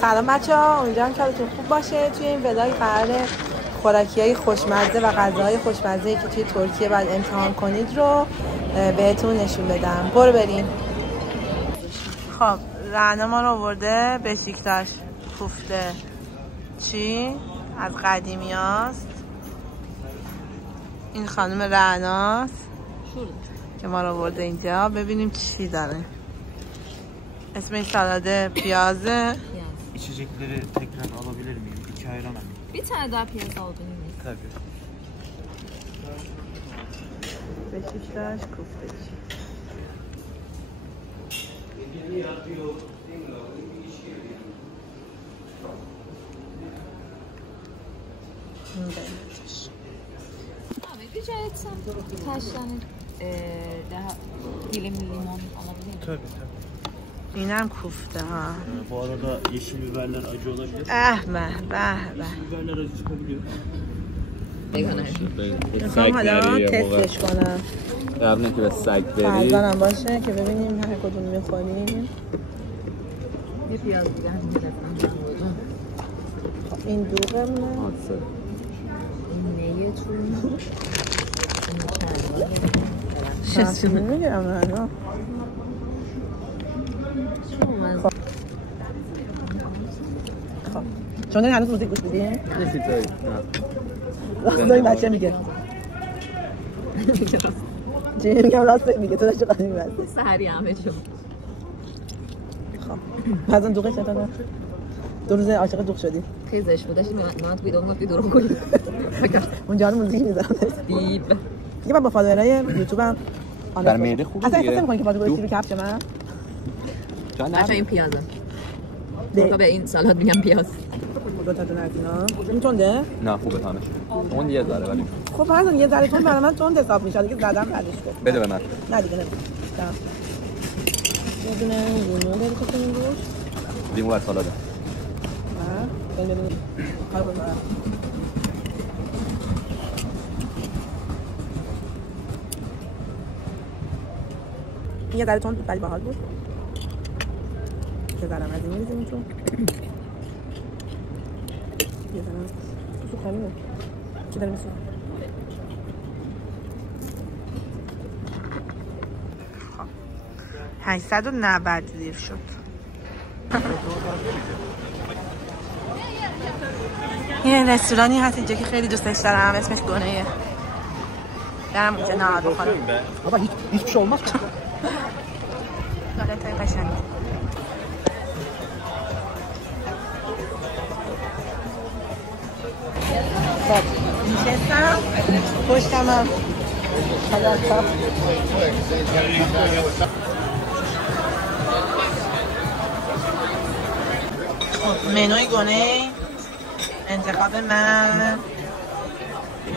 سلام بچه‌ها، امیدوارم که حالتون خوب باشه. توی این ویدیو قراره خوراکی‌های خوشمزه و غذاهای خوشمزه‌ای که توی ترکیه باید امتحان کنید رو بهتون نشون بدم. برو بریم. خب رعنا ما رو آورده بشیکتاش کوفته چی از قدیمی هاست. این خانم رعناست که ما رو آورده اینجا. ببینیم چی داره. اسمش سالاد پیازه. İçecekleri tekrar alabilir miyim? 2 ayran alayım. Bir tane daha piyaz aldın mı? Tabii. Beşiktaş köfteci. Abi rica etsem kaç tane daha dilimli limon alabilir miyim? Tabii tabii. اینم کوفته ها. Bu arada yeşil biberler acı olabilir. Yeşil biberler acı çıkabiliyor. میخوام حالا تستش کنم قبل اینکه به سگ بری فرزانم باشه که ببینیم هر کدوم میخوریم. Bir piyaz biber این دوغمونه. neye çürümü? شستی میگیرم هنو. خب چون داریم هنوز موزیک گوش میدیم؟ یه سیتایی راست این بچه میگه چی میگم راست میگه تو داشتی قدیم میبستی سحری همه چون خب بعضا دوغش نتانه 2 روز عاشق دوغ شدی خیزش بودش من توی دوم گفتی دروغ کنی اونجا رو موزیک میزنم دیب دیگه من با فالوورای یوتیوبم در میده خوبه اصلا دیگه احساس نمی‌کنی که فالوور سیبی کفش من بچه این پیازه برو به این سالاد میگم پیاز دو تا دونه از اینا این تنده؟ نه خوبه همش اون یه ذره ولی خب فرضاً یه ذره تند برای من تند حساب میشه دیگه زدم بعدش گفت بده به من نه دیگه نمیدونم یه دونه لیمون داری که کنیم روش لیمو و سالاده نه ببینیم حالا بذارم یه ذره تند بود ولی باحال بود یه ذره از این می‌ریزیم تو یه ذره سوپ همینه چی داریم سوپ 890 لیر شد. این رستورانی هست اینجا که خیلی دوستش دارم اسمش گونه‌ایه. برم اونجا نهار بخورم. بابا hiçbir şey olmaz. گالتای قشنگ. خب نشستم پشتمم حالا تا منوی گونه انتخاب من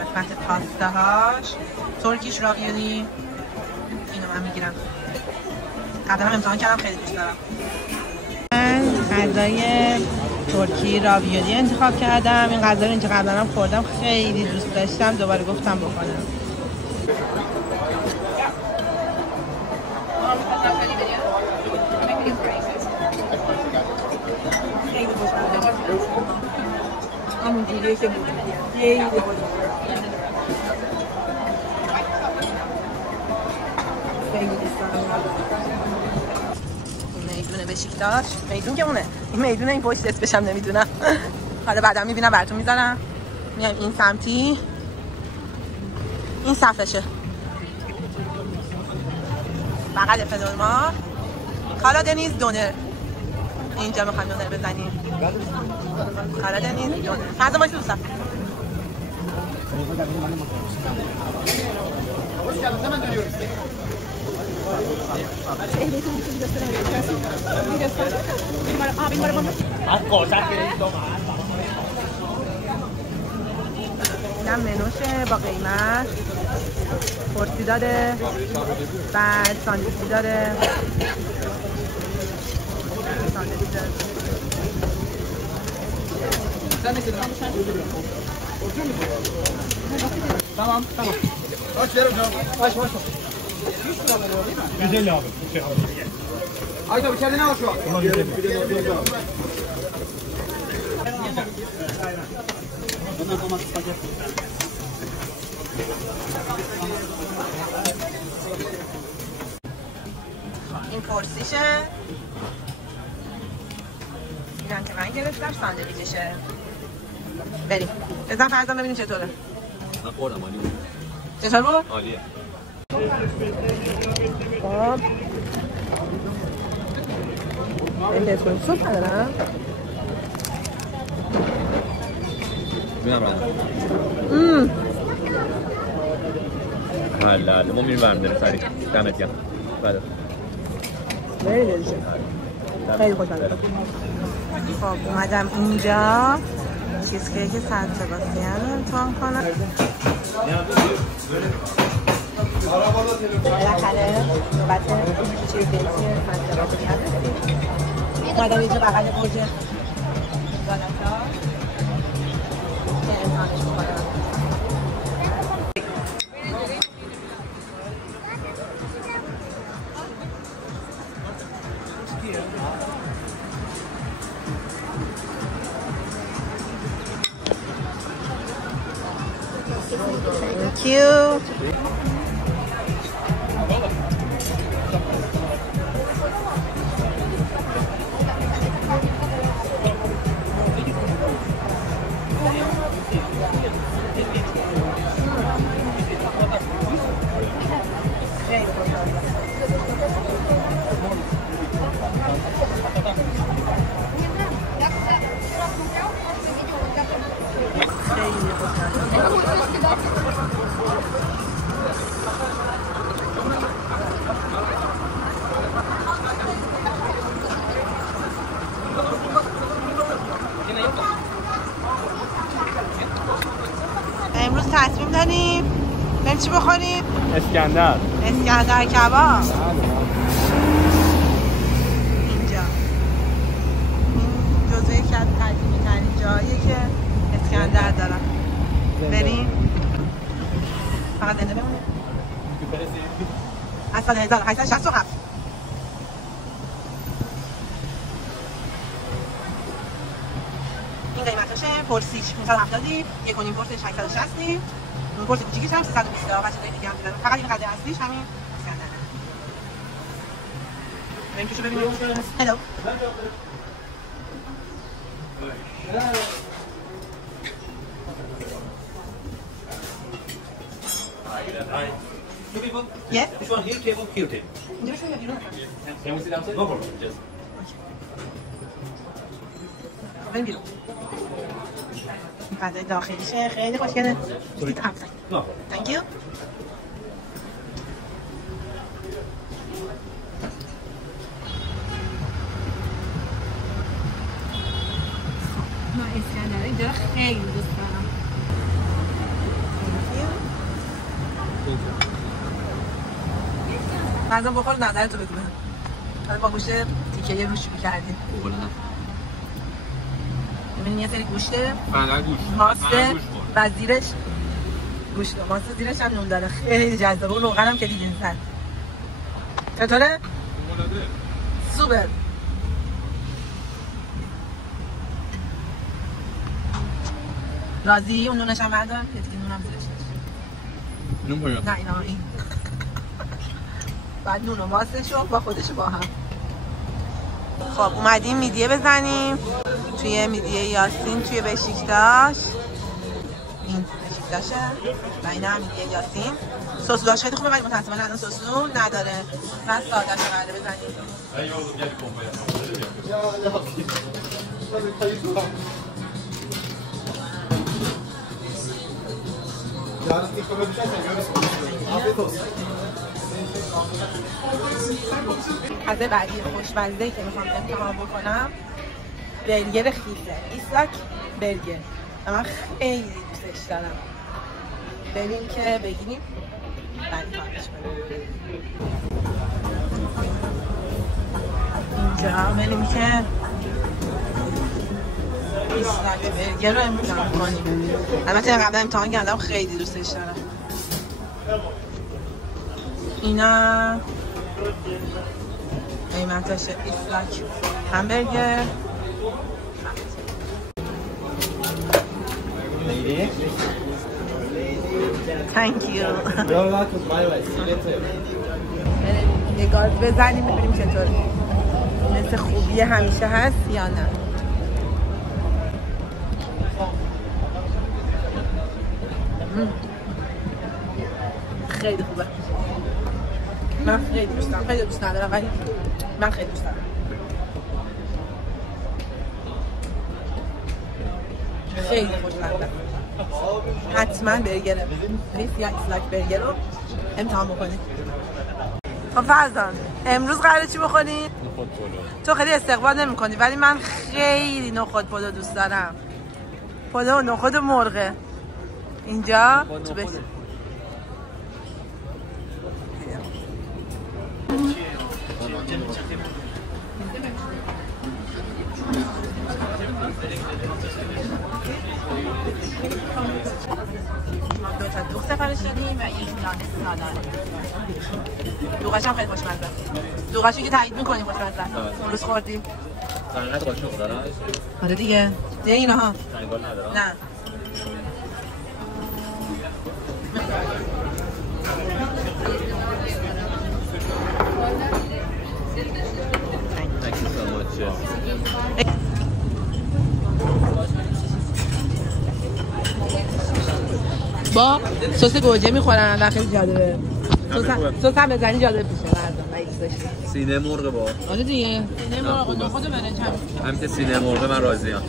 قسمت پاستاهاش ترکیش راویولی اینو من میگیرم قبلا امتحان کردم خیلی دوست دارم من غذای ترکی راویولی انتخاب کردم این غذا رو اینجا قبلا هم خوردم خیلی دوست داشتم دوباره گفتم بکنم همون جوریه که بود خیلی دوست دارم میدونه بشیکتاش میدون که اونه این میدونه این پشت اسمش هم نمیدونم حالا بعدا میبینم براتون میذارم میام این سمتی این صفشه بغل فنورما کالا دنیز دونر اینجا میخوایم دونر بزنیم کالا دنیز دونر فرضا باشی دوستم اینم منوشه با قیمت پرسی داره بعد ساندویچی داره Tamam. Aç verim canım. Aç. 150 abi. Ayda bir kendine al şu an. این پرسیشه، اینم که من گرفتم ساندویچشه. بریم بزن فرزان ببینیم چطوره. من خوردم عالی بود. چطور بود؟ عالیه. خب این بسکن سوپ ندارم؟ ببینم حلاله ما میریم برم داره سریع دمت گرم. بله خیلی دلشه، خیلی خوشم دارم. خب اومدم اینجا چیز کیک سنت سباستین رو امتحان کنم. بالاخره نوبت چیز کیک سنت سباستین رسید. اومدم اینجا بغل برج گالاتا که امتحانش بکنم. Thank you. امروز تصمیم داریم بریم چی بخوریم؟ اسکندر کباب. اینجا این جزو یکی از قدیمی ترین جاییه که اسکندر دارم. بریم فقط زنده بمونیم. از سال 1867 این قیمتاشه. پرسیش 570، یک و نیم پرسش 860، اون پرس کوچیکش هم 320 تا. بچه‌ها دیگه هم دیدن. فقط این قضیه اصلیش همین اسکندره. بریم توشو ببینیم. هلو. Yeah. Which one here, table, here, table. اینجا بشین یا بیرون؟ Can we sit outside? No problem. Just. بریم بیرون. فضای داخلیشه خیلی خوشگله. Sit outside. No problem. Thank you. من اسکندر اینجا خیلی دوست دارم. بعضا بخور نظرتو بگو بهم. حالا با گوشت تیکه روش شروع کردیم. ببینیم یه سری گوشته ماسته و زیرش گوشت ماسته زیرش هم نون داره. خیلی جذابه. اون روغن هم که دیدین زد. چطوره؟ سوپر. راضی؟ اون نونش هم بردار؟ یه دیگه نون هم زیرش نون پایین. نه اینا این بعد نون و ماستشو با خودش با هم. خب اومدیم میدیه بزنیم توی میدیه یاسین توی بشیکتاش. این بشیکتاشه و این هم میدیه یاسین. سوسولاش خیلی خوبه ولی متاسفانه الان سوسو نداره. من ساده‌اش رو برده بزنیم. از بعدی خوشمزه که میخوام امتحان بکنم برگر خیسه. ایسلاک برگر. من خیلی دوستش دارم. بریم که بگیریم بعد کارش کنیم. اینجا بریم که ایسلاک برگر رو امتحان کنیم. البته قبلا امتحان کردم خیلی دوستش دارم. اینا قیمتاشه. ایسلاک همبرگر Thank you. یه گاز بزنیم ببینیم چطور مثل خوبی همیشه هست یا نه. خیلی خوبه. من خیلی دوست ندارم ولی من خیلی دوست دارم. خیلی خوشمزه. حتما برگر ریس یا ایسلاک برگر رو امتحان بکنید. خب فرزان امروز قراره چی بخوریم؟ نخود پلو. تو خیلی استقبال نمی‌کنی ولی من خیلی نخود پلو دوست دارم. پلو نخود و مرغه. اینجا تو بس. دوغ سفارش دادیم و یک نان سالاد. دوغش هم خیلی خوشمزه. دوغشو که تایید می‌کنی خوشمزه. امروز خوردیم. فقط قاشق داره؟ آره دیگه. دیگه اینها. تنگال نداره؟ نه. Thank you so much. با سس گوجه میخورن و خیلی جالبه. سس هم بزنی جالب میشه سینه مرغ با آره دیگه. سینه مرغ و نخود و برنج هم. همین سینه مرغ من راضیم.